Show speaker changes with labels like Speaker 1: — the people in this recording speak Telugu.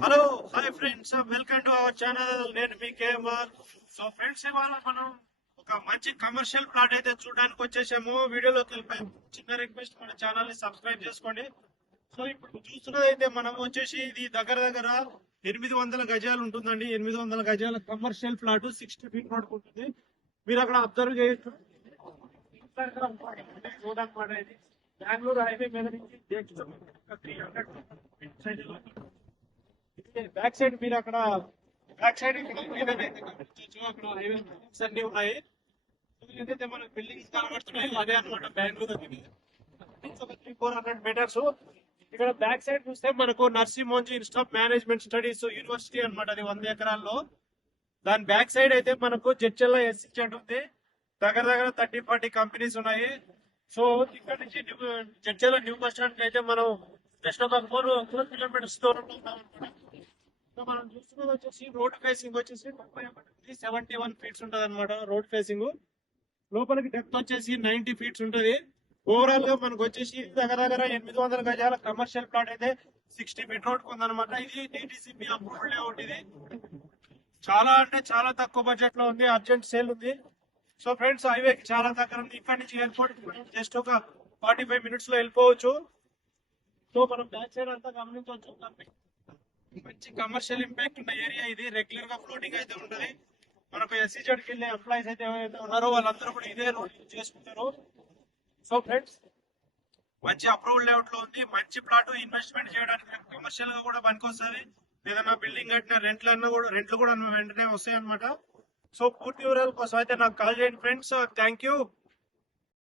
Speaker 1: Hello hi friends welcome to our channel నేను మీ కేఎంఆర్. సో ఫ్రెండ్స్ ఇవాళ మనం ఒక మంచి కమర్షియల్ ప్లాట్ అయితే చూడడానికి వచ్చేసాము. వీడియోలోకి వెళ్ళిపోయాము చిన్న రిక్వెస్ట్ మన ఛానల్ని సబ్స్క్రైబ్ చేసుకోండి. సో ఇప్పుడు చూస్తున్నదైతే మనం వచ్చేసి ఇది దగ్గర దగ్గర ఎనిమిది వందల గజాలు ఉంటుందండి. ఎనిమిది వందల గజాల commercial plot sixty feet road ఉంటుంది. మీరు అక్కడ అబ్జర్వ్ చేయొచ్చు. బెంగళూరు హైవే మీద నుంచి త్రీ హండ్రెడ్ బ్యాక్ సైడ్ మీరు అక్కడ బ్యాక్ సైడ్ అక్కడ అన్ని ఉన్నాయి. ఏదైతే మన బిల్డింగ్స్ కనబడుతున్నాయి అదే అనమాట బెంగళూరు ఒక త్రీ ఫోర్ హండ్రెడ్ మీటర్స్ ఇక్కడ బ్యాక్ సైడ్ చూస్తే మనకు Narsee Monjee institute of management studies university అనమాట అది వంద ఎకరాల్లో. దాని బ్యాక్ సైడ్ అయితే మనకు జడ్చెల్ల ఎస్సీ ఉంది. దగ్గర దగ్గర థర్టీ ఫార్టీ కంపెనీస్ ఉన్నాయి. సో ఇక్కడ నుంచి జడ్చెల్ల న్యూ బస్ స్టాండ్ అయితే మనం జస్ట్ ఒక ఫోర్ ఫోర్ కిలోమీటర్స్ దూరంలో ఉన్నామన్నమాట. సో మనం చూస్తున్నది వచ్చేసి రోడ్ ఫేసింగ్ వచ్చేసి సెవెంటీ వన్ ఫీట్స్ ఉంటది అనమాట రోడ్ ఫేసింగ్ లోపలికి డెప్త్ వచ్చేసి నైన్టీ ఫీట్స్ ఉంటది. ఓవరాల్గా మనకు వచ్చేసి దగ్గర దగ్గర ఎనిమిది వందల గజాల కమర్షియల్ ప్లాట్ అయితే సిక్స్టీ ఫీట్ రోడ్ ఉందనమాట ఇది డిటిసిపి అప్రూవల్ లేఅవుట్ ఇది. చాలా అంటే చాలా తక్కువ బడ్జెట్లో ఉంది అర్జెంట్ సేల్ ఉంది. సో ఫ్రెండ్స్ హైవే చాలా దగ్గర ఉంది. ఇక్కడ నుంచి ఎయిర్పోర్ట్ జస్ట్ ఒక ఫార్టీ ఫైవ్ మినిట్స్లో వెళ్ళిపోవచ్చు. సో మనం బ్యాక్ సైడ్ అంతా గమనించవచ్చు. మంచి కమర్షియల్ ఇంపాక్ట్ ఉన్న ఏరియా ఇది. రెగ్యులర్గా ఫ్లోటింగ్ అయితే ఉంటది. మనకు ఎస్సీజెడ్కి వెళ్ళే ఎంప్లాయీస్ అయితే ఎవరైతే ఉన్నారో వాళ్ళందరూ కూడా ఇదే రోడ్ యూజ్ చేసుకుంటారు. సో ఫ్రెండ్స్ మంచి అప్రూవల్ లేఅవుట్లో ఉంది. మంచి ప్లాట్ ఇన్వెస్ట్మెంట్ చేయడానికి కమర్షియల్గా కూడా పనికొస్తుంది. ఏదైనా బిల్డింగ్ కట్టిన రెంట్లు అన్న కూడా రెంట్లు కూడా వెంటనే వస్తాయి అనమాట సో పూర్తి వివరాల కోసం అయితే నాకు కాల్ చేయండి ఫ్రెండ్స్ థ్యాంక్ యూ